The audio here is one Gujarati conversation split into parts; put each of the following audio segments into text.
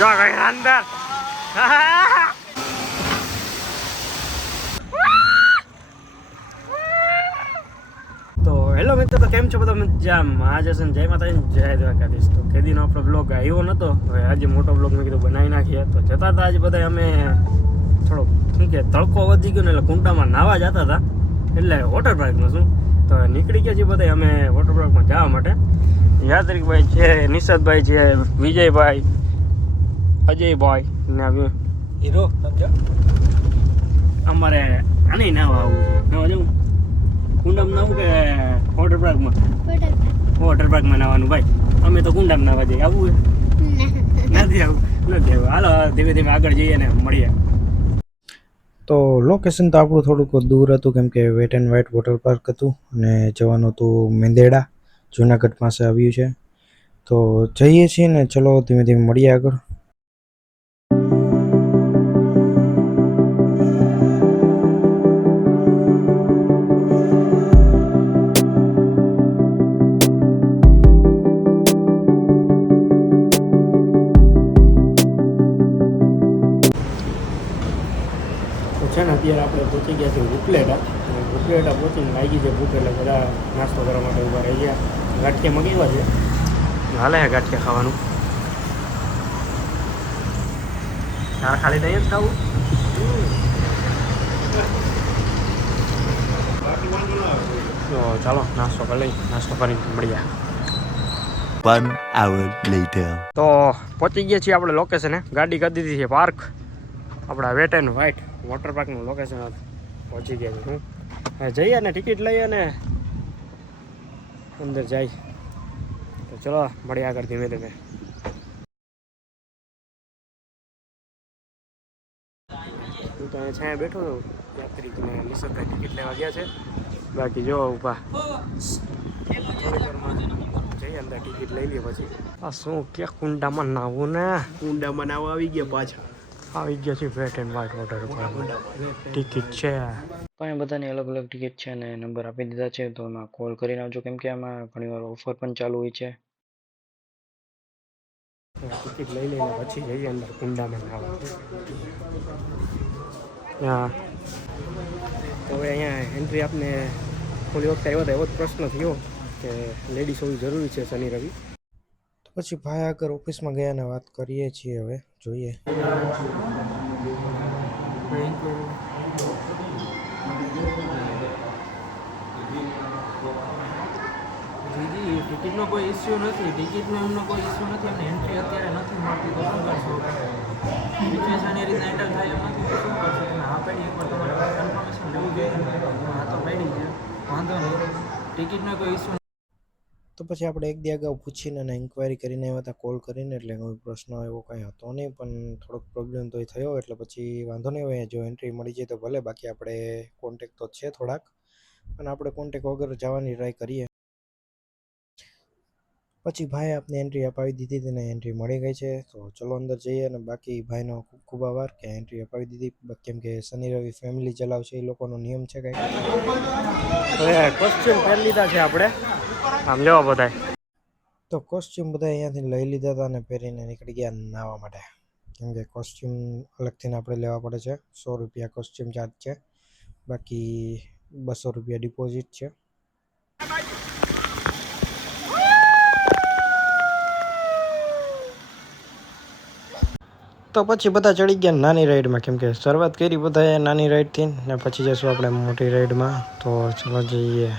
જો કઈ અંદર તો હેલો મિત્રો, તો કેમ છો બધા મજામાં? આજે છે ને જય માતાજી જય દ્વારકાધીશ. તો કેદીનો આપણો બ્લોગ આવ્યો નતો, હવે આજે મોટો બ્લોગ મેં કીધું બનાવી નાખીએ. તો જતા હતા આજે બધા અમે થોડો શું કે તડકો વધી ગયો ને એટલે કુંડામાં નાવા જતા હતા, એટલે વોટર પાર્કમાં શું તો નીકળી ગયા છીએ બધા અમે વોટર પાર્કમાં જવા માટે. યાત્રિકભાઈ છે, નિષાદભાઈ છે, વિજયભાઈ, અજયભાઈ ને હીરો. અમારે આને નાવા આવવું છે. નાવા જવું કુંડામાં નાવું કે વોટર પાર્કમાં? વોટર પાર્કમાં નાવાનું ભાઈ. અમે તો કુંડામાં નાવા જઈએ. આવવું નથી આવું. હાલો ધીમે ધીમે આગળ જઈએ ને મળીએ. તો લોકેશન તો આપણું થોડુંક દૂર હતું, કેમ કે wet and white water park હતું અને જવાનું હતું મેંદેડા, જુનાગઢ પાસે આવ્યું છે. તો જઈએ છીએ ને, ચલો ધીમે ધીમે મળીએ આગળ. છે ને અત્યારે આપણે પહોંચી ગયા છીએ ઉપલેટા. ઉપલેટા પહોંચીને લાગી છે ભૂખ, એટલે બધા નાસ્તો કરવા માટે ઊભા રહી ગયા. ગાંઠિયા મગાવ્યા છે, હાલે છે ગાંઠિયા ખાવાનું. તારે ખાલી દહીં જ ખાવું? તો ચાલો નાસ્તો કરી લઈ, નાસ્તો કરીને મળીએ. 1 hour later. તો પહોંચી ગયા છીએ આપણે લોકેશને. ગાડી કરી દીધી છે પાર્ક. આપણા વેટ એન્ડ વ્હાઇટ વોટર પાર્કનું લોકેશન પહોંચી ગયા છે. હું જઈએ ને ટિકિટ લઈએ ને અંદર જાય. તો ચલો મળીએ આગળ ધીમે ધીમે. હું તો અહીંયા છાંયા બેઠો હતો. યાત્રિકને નિષાદભાઈ ટિકિટ લેવા ગયા છે. બાકી જો ઊભા થોડીક વારમાં જઈએ અંદર ટિકિટ લઈ લઈએ પછી. આ શું કે કુંડામાં નાવું ને? કુંડામાં નાવું આવી ગયા પાછા. આવી ગયા છે wet and white water park. Ticket છે તો અહીંયા બધાની અલગ અલગ ટિકિટ છે અને નંબર આપી દીધા છે. તો એમાં કોલ કરીને આવજો, કેમ કે આમાં ઘણીવાર ઓફર પણ ચાલુ હોય છે. ટિકિટ લઈ લઈને પછી જઈએ અંદર કુંડામાં નાવા. હા, તો હવે અહીંયા એન્ટ્રી આપને થોડી વખત આવ્યો તો એવો જ પ્રશ્ન થયો કે લેડીઝ હોવી જરૂરી છે શનિ રવિ. પછી ભાઈ આગળ ઓફિસમાં ગયા ને વાત કરીએ છીએ. હવે જોઈએ. દીદી ટિકિટનો કોઈ ઇસ્યુ નથી. ટિકિટનો એમનો કોઈ ઇસ્યુ નથી. એમને એન્ટ્રી અત્યારે નથી મળતી તો શું કરશો? સિચ્યુએશન એ રીતે હેન્ડલ થાય એમ નથી તો શું કરશો? તમે હા પેડી ઉપર તમારે કન્ફર્મેશન લેવું જોઈએ. હા તો પેડી છે, વાંધો નહીં. ટિકિટનો કોઈ ઇસ્યુ. તો પછી આપણે એક દી અગાઉ પૂછીને અને ઇન્ક્વાયરી કરીને આવ્યા હતા, કોલ કરીને, એટલે કોઈ પ્રશ્ન એવો કંઈ હતો નહીં. પણ થોડોક પ્રોબ્લેમ તો એ થયો, એટલે પછી વાંધો નહીં હોય. જો એન્ટ્રી મળી જાય તો ભલે, બાકી આપણે કોન્ટેક તો છે થોડાક, અને આપણે કોન્ટેક વગર જવાની ટ્રાય કરીએ. પછી ભાઈ આપને એન્ટ્રી અપાવી દીધી હતી ને એન્ટ્રી મળી ગઈ છે. તો ચલો અંદર જઈએ. અને બાકી ભાઈનો ખૂબ ખૂબ આભાર કે એન્ટ્રી અપાવી દીધી, કેમ કે શનિ રવિ ફેમિલી ચલાવશે, એ લોકોનો નિયમ છે કંઈક. કોસ્ચ્યુમ પહેરી લીધા છે આપણે. આમ લેવા બધા તો કોસ્ચ્યુમ બધા અહીંયાથી લઈ લીધા હતા અને પહેરીને નીકળી ગયા નાહવા માટે, કેમ કે કોસ્ચ્યુમ અલગથી આપણે લેવા પડે છે. 100 રૂપિયા કોસ્ચ્યુમ ચાર્જ છે, બાકી 200 રૂપિયા ડિપોઝિટ છે. તો પછી બધા ચડી ગયા નાની રાઈડમાં, કેમ કે શરૂઆત કરી બધાએ નાની રાઈડથી ને પછી જઈશું આપણે મોટી રાઈડમાં. તો ચલો જઈએ.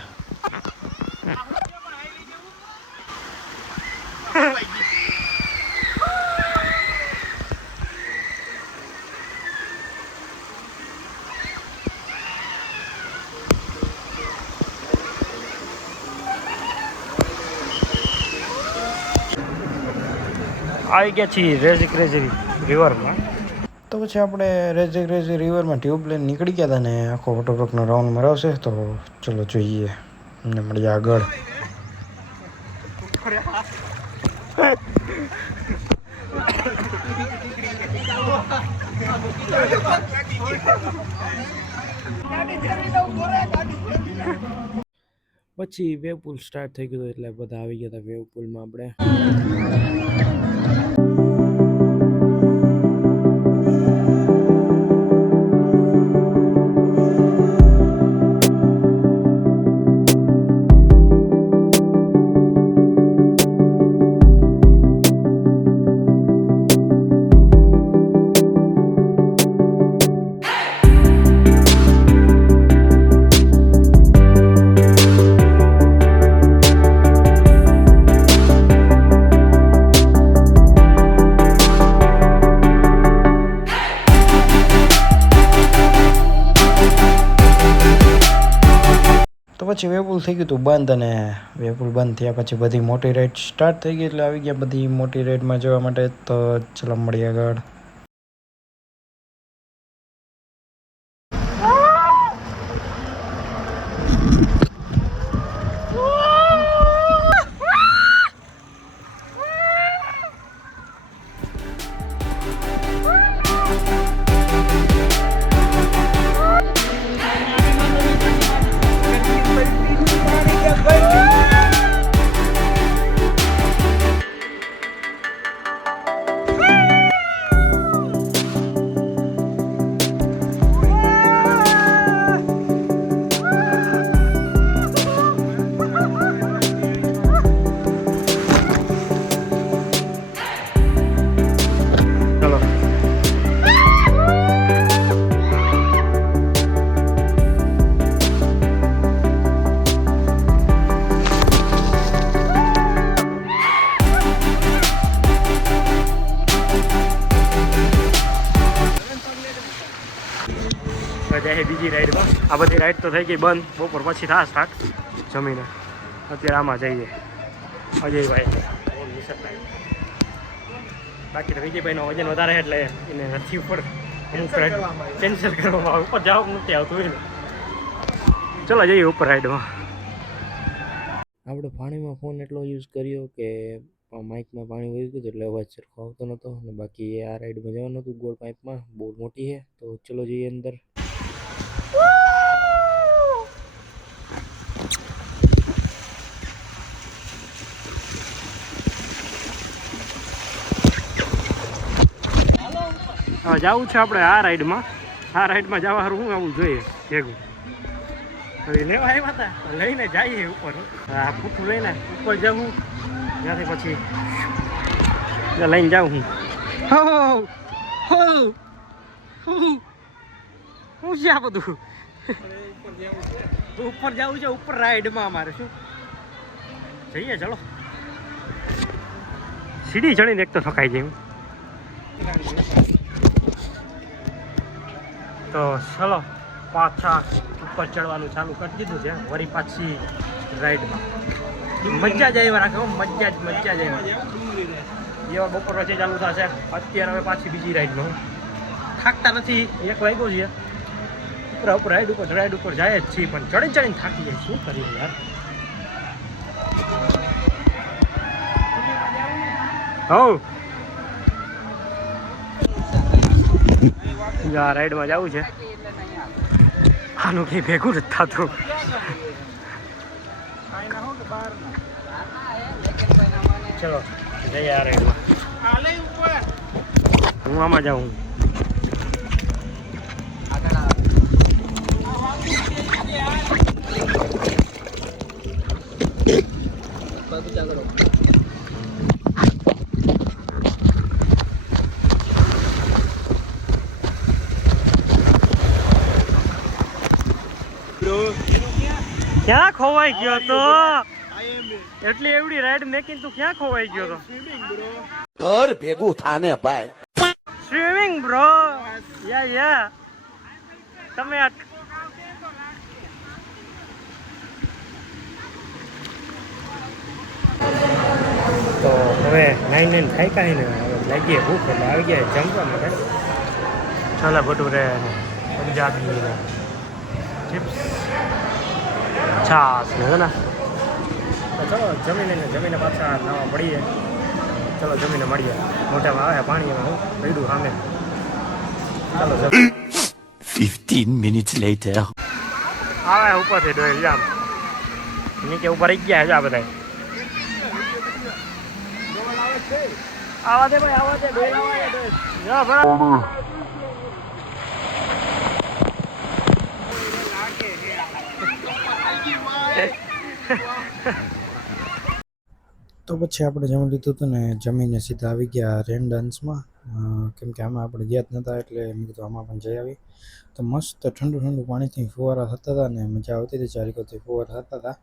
આવી ગયા છીએ રેઝી ક્રેઝી રિવરમાં. તો પછી આપણે રેઝી ક્રેઝી રિવરમાં ટ્યુબ લઈને નીકળી ગયા હતા ને આખો વોટર પાર્કનો રાઉન્ડ મરાવશે. તો ચલો જોઈએ ને મળીએ આગળ. પછી વેવ પુલ સ્ટાર્ટ થઈ ગયું એટલે બધા આવી ગયા હતા વેવ પુલમાં આપણે. તો પછી વેપુલ થઈ ગયું હતું બંધ, અને વેપુલ બંધ થયા પછી બધી મોટી રાઈડ સ્ટાર્ટ થઈ ગઈ એટલે આવી ગયા બધી મોટી રાઈડમાં જવા માટે. તો ચલો મળીએ આગળ. જાય બીજી રાઈડમાં. આ બધી રાઈડ તો થઈ ગઈ બંધ, બપોર પછી થાય સ્ટાર્ટ જમીને. અત્યારે આમાં જઈએ અજયભાઈ. બાકી તો વિજયભાઈનો વજન વધારે એટલે એને નથી ઉપર અમુક રાઈડ કેન્સલ કરવામાં આવે. ઉપર જવા નથી આવતું હોય ને. ચલો જઈએ ઉપર રાઈડમાં. આપણે પાણીમાં ફોન એટલો યુઝ કર્યો કે માઇકમાં પાણી વહી ગયું એટલે અવાજ સરખો આવતો નહોતો. અને બાકી આ રાઈડમાં જવાનું હતું ગોળ પાઇપમાં, બહુ મોટી છે. તો ચલો જઈએ અંદર. હા જવું છે આપણે આ રાઈડમાં. આ રાઈડમાં જવા સારું શું આવવું જોઈએ ભેગું. લેવા આવ્યા હતા લઈને જઈએ ઉપર. હા પૂઠું લઈને ઉપર જવું, ત્યાંથી પછી લઈને જાઉં હું. શું છે આ બધું? ઉપર જવું છે, ઉપર રાઈડમાં અમારે શું જઈએ. ચલો સીડી ચડીને એક તો થકાઈ જાય. તો ચલો પાછા ઉપર ચડવાનું ચાલુ કરી દીધું છે. વળી પાછી રાઈડમાં મજા જ આવ્યા રાખે. મજા જ આવ્યા. જેવા બપોર વચ્ચે ચાલુ થશે. અત્યારે હવે પાછી બીજી રાઈડમાં થાકતા નથી. 1 વાગ્યો છે. ઉપર રાઈડ ઉપર જાય જ છીએ, પણ ચડીને થાકી જાય. શું કરીએ યાર. હો આ રાઈડમાં જવું છે. આનું કંઈ ભેગું નથી થતું. ચલો જઈએ આ રાઈડમાં. હું આમાં જાઉં. ક્યાં ખોવાઈ ગયો તો? એટલી એવડી રાઈડ મેકીને તું ક્યાં ખોવાઈ ગયો તો? ઘર ભેગું થાને ભાઈ. Swimming bro. યા તમે તો હવે 9 ખાઈ કાંઈ ને હવે લાગીએ ભૂખ એટલે આવી ગયા જમવા માટે. છોલા ભટુરે, પંજાબી ચિપ્સ, છાસ ને ને. ચલો જમીને પાછા નાવા પડીએ. ચલો જમીને મળીએ. મોઢામાં આવે પાણી, એમાં હું પીડું સામે. ચાલો 15 minutes later. આવે ઉપરથી ડોય જામ. નીચે ઉપર રહી ગયા છે આ બધા. આવા દે ભાઈ, આવા દે, બેલ આવા દે, બેલ. જા ભરા. તો પછી આપણે જમી લીધું હતું ને જમીને સીધા આવી ગયા રેન ડાન્સમાં, કેમ કે આમાં આપણે ગયા જ નહોતા એટલે મેં કીધું આમાં પણ જઈ આવી. તો મસ્ત ઠંડુ ઠંડુ પાણીથી ફુવારા થતા હતા ને મજા આવતી હતી, ચારેકોરથી ફુવારા થતા હતા.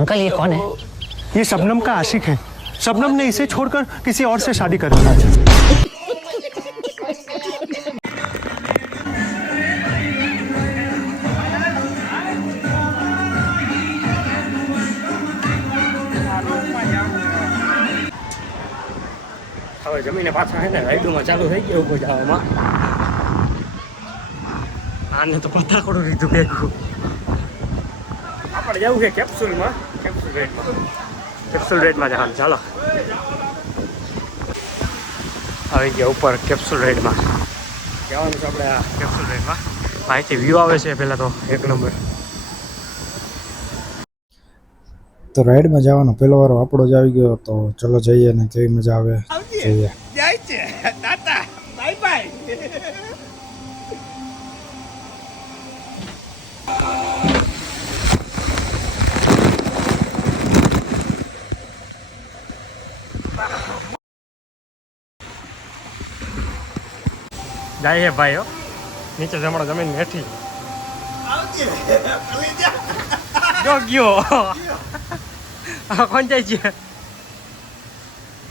अंकल ये कौन है? ये शबनम का आशिक है। शबनम ने इसे छोड़कर किसी और से शादी कर रखा है। હવે જમીને પાછા હે ને રાઈડોમાં ચાલુ થઈ ગયું ઉપર જવામાં. આને તો પતાકોડું લીધું ભેગું. આપણે જવું છે કેપ્સ્યુલમાં, કેપ્સ્યુલ રાઈડમાં જવાનું. ચાલો આવી ગયા ઉપર કેપ્સ્યુલ રાઈડમાં જવાનું છે આપણે. આ કેપ્સ્યુલ રાઈડમાં અહીંથી વ્યૂ આવે છે પહેલાં તો એક નંબર. તો રાઈડમાં જવાનો પહેલો વારો આપણો જ આવી ગયો, તો ચલો જઈએ ને કેવી મજા આવે જોઈએ. જાય છે ટાટા બાય બાય. જાય હે ભાઈ હો, નીચે જમણો જમીન હેઠી જો ગયો. કોણ જાય છે?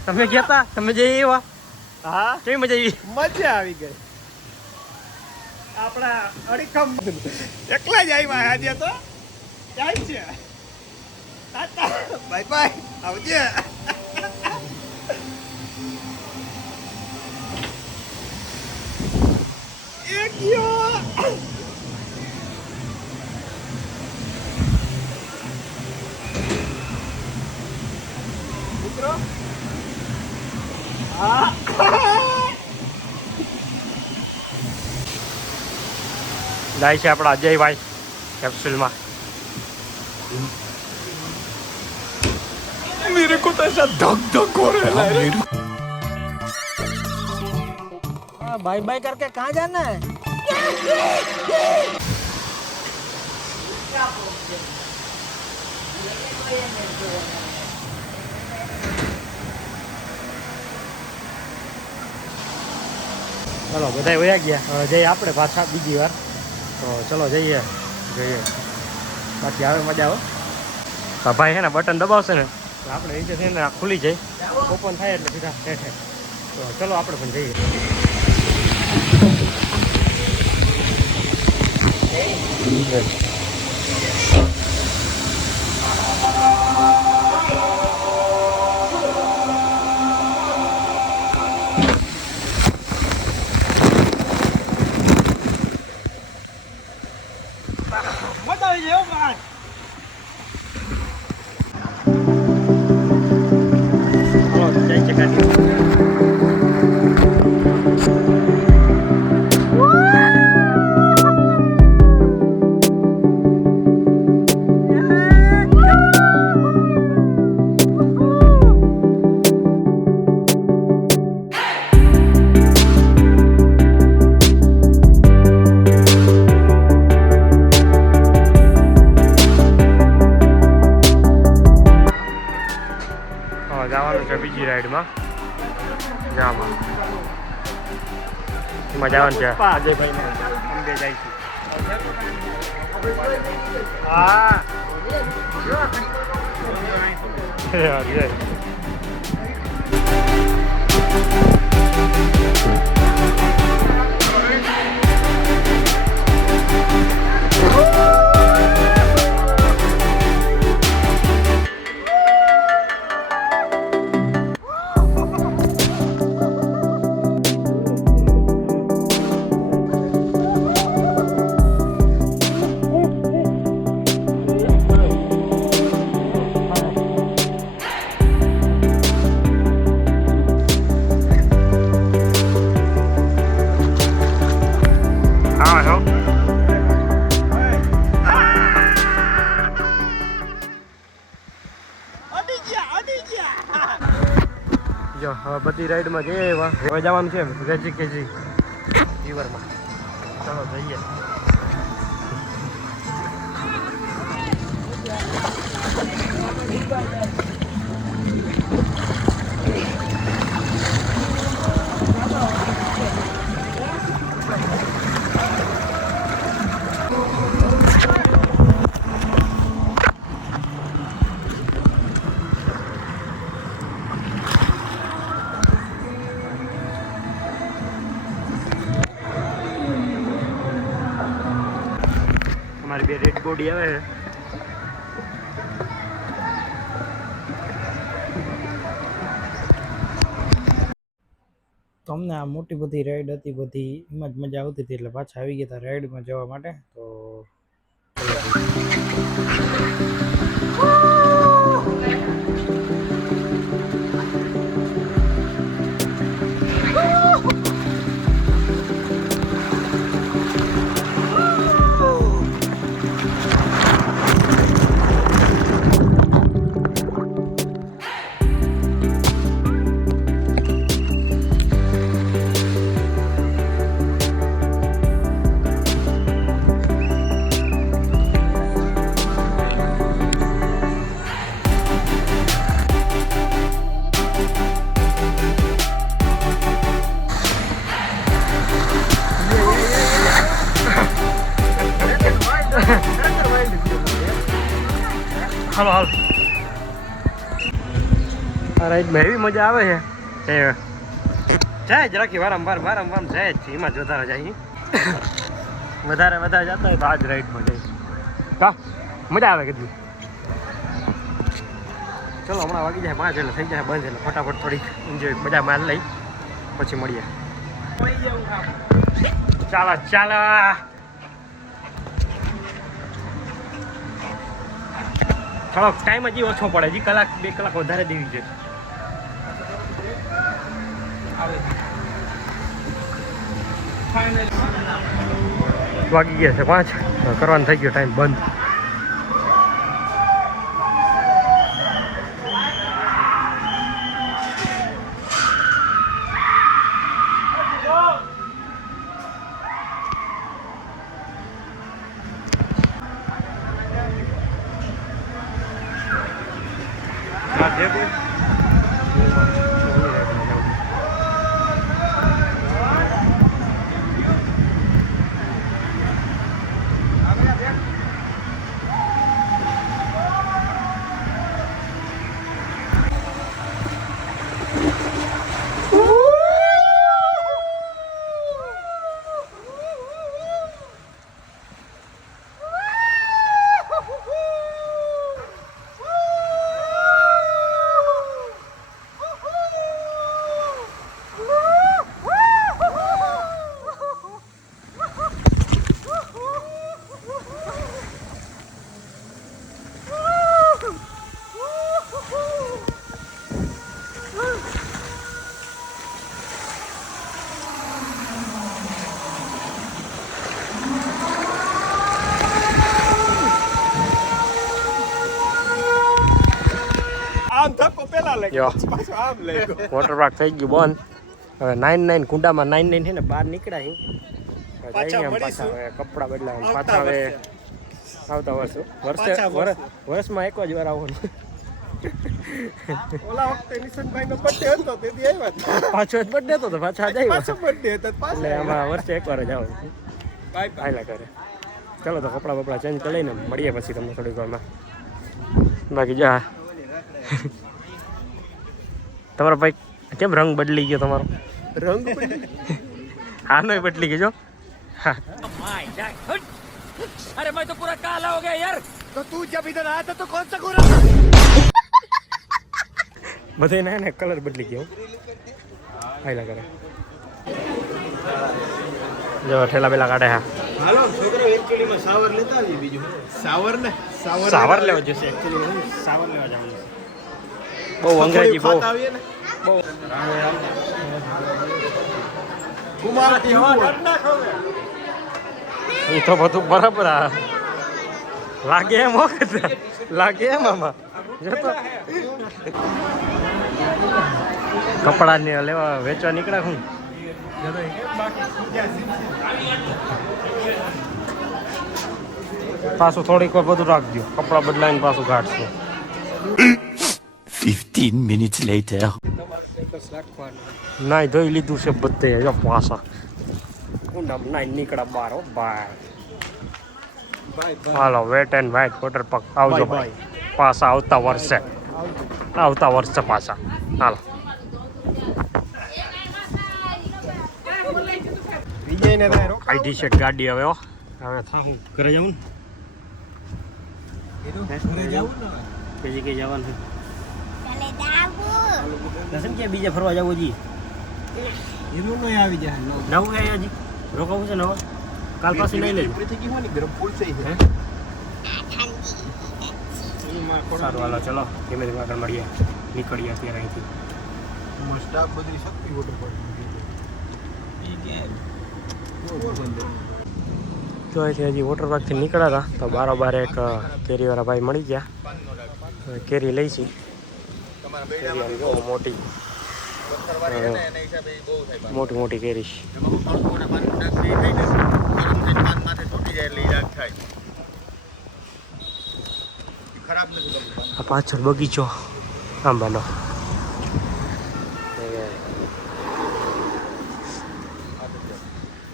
તમે ગયા તા? તમે જઈ એવા? હા કેવી મજા આવી? મજા આવી ગઈ. આપણા અડીખમ એકલા જ આવ્યા આજે તો. જાય છે ટાટા બાય બાય આવજે. એક યો મિત્રો. હા જાય છે આપણા અજયભાઈ કેપ્સ્યુલમાં. मेरे को तो ऐसा धक धक हो रहा है. बाय बाय करके कहाँ जाना है? ચલો બધા વયા ગયા. હવે જઈએ આપણે પાછા બીજી વાર. તો ચલો જઈએ જોઈએ, બાકી આવે મજા આવે. તો ભાઈ છે ને બટન દબાવશે ને તો આપણે નીચે થઈને આ ખુલી જાય, ઓપન થાય એટલે સીધા હેઠે. તો ચલો આપણે પણ જઈએ. મજા આવી ગયો ભાઈ. ચલો જાય છે ગાડી. જવાનું છે બીજી રાઈડમાં જામાં. એમાં જવાનું છે અજયભાઈને અંબે જાય છે. હા હવે બધી રાઈડમાં જઈએ એવા હવે જવાનું છે રેજી કેજી રિવરમાં. ચાલો જઈએ. અમારી બે રેડ બોડી આવે છે. તો અમને આ મોટી બધી રાઈડ હતી, બધી એમાં જ મજા આવતી હતી એટલે પાછા આવી ગયા હતા રાઈડમાં જવા માટે. તો હાલો હાલો. આ રાઈડમાં એવી મજા આવે છે કે જાય જ રાખી વારંવાર જાય જ છે. એમાં જ વધારે જાય વધારે જતા હોય તો આ જ રાઈડમાં જાય. કા મજા આવે કીધું. ચલો હમણાં વાગી જાય 5 એટલે થઈ જાય બંધ એટલે ફટાફટ થોડીક એન્જોય મજા માર લઈ પછી મળીએ. ચાલો ચાલો. થોડોક ટાઈમ હજી ઓછો પડે, હજી 1-2 કલાક વધારે દેવી છે. વાગી ગયા છે 5, કરવાનું થઈ ગયો ટાઈમ બંધ. આમ ધક્કો પેલા લઈ યો. ગયો પાછો આમ લઈ ગયો. વોટર પાર્ક થઈ ગયું બંધ. હવે 99 કુંડામાં 99 છે ને બહાર નીકળ્યા અહીં. પાછા જઈએ આમ મળીશું. પાછા હવે કપડાં બદલાવા આવતા પાછા હવે વર્ષે. આવતા વર્ષે પાછા વર્ષમાં એક જ વાર આવવાનું. ઓલા વખતે નિશનભાઈ નો બર્થડે હતો તેથી આવ્યા હતા. પાછો જ બર્થડે હતો તો પાછા જ આવ્યા. પાછો બર્થડે હતો તો એટલે પાછા આમાં વર્ષે એક વાર જ આવવાનું. Bye bye. આયલા કરે. ચાલો તો કપડાં બપડા ચેન્જ કરી લઈને મળીએ પછી તમને થોડીક વારમાં. બાકી જા તમારો ભાઈ કેમ રંગ બદલી ગયો તમારો? રંગ હાનો બદલી ગયો જો. હા तो तू जब इधर आया था तो कौन सा गोरा था? બધે ને કલર બદલી ગયો. આયલા કરે જો ઠેલા બેલા કાઢે. હા હાલો છોકરો એકચ્યુઅલી માં સાવર લેતા આવી બીજું સાવર ને સાવર લેવા જશે એકચ્યુઅલી. સાવર લેવા જવાનું છે. બહુ અંગ્રેજી બહુ આવીએ ને બહુ કુમાર કેવા ઠંડા ખોવે એ તો બધું બરાબર આ લાગે એમ વખત લાગે એમ આમાં જો તો કપડાને લેવા વેચવા નીકળ્યા હું પાછું થોડીક વાર બધું રાખજો કપડાં બદલાઈને પાછું કાઢશું 15 minutes later. નાઈ ધોઈ લીધું છે બધે જો પાછા ઊંડામ નાઈ નીકળ્યા બાર હો ભાઈ હાલો wet and white water park આવજો ભાઈ પાછા આવતા વર્ષે પાછા હાલો વિજયને થાય રોક આઈટી શર્ટ ગાડી હવે હો હવે થાઉં ઘરે જવું ને બીજી કઈ જવાનું છે દર્શન કે બીજે ફરવા જવું જી હીરો નો આવી જાય નવું ગયા હજી રોકાવું છે નવા કાલ પાછી લઈ લેજો ગરમ ફૂલ છે સારું હાલો ચલો ધીમે ધીમે આગળ મળીએ નીકળીએ અત્યારે અહીંથી સ્ટાફ બધી શક્તિ વોટર પાર્ક તો અહીંથી હજી વોટર પાર્કથી નીકળ્યા હતા તો બારોબાર એક કેરીવાળા ભાઈ મળી ગયા હવે કેરી લઈશી મોટી મોટી મોટી કેરી આ પાછળ બગીચો આંબાનો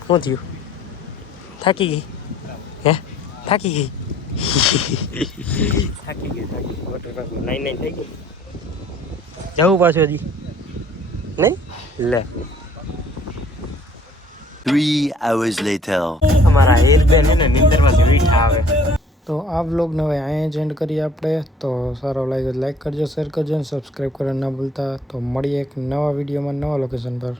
શું થયું થાકી ગઈ હે થાકી ગઈ વોટર પાર્કમાં નાઈ થઈ ગઈ જવું પાછું હજી નહીં લે 3 hours later. અમારા હેરબેન હે ને નિંદરમાં મીઠા આવે તો આ વ્લોગને હવે અહીંયા જ એન્ડ કરીએ આપણે. તો સારો લાગ્યો લાઈક કરજો, શેર કરજો અને સબસ્ક્રાઈબ કરવાનું ના ભૂલતા. તો મળીએ એક નવા વિડીયોમાં નવા લોકેશન પર.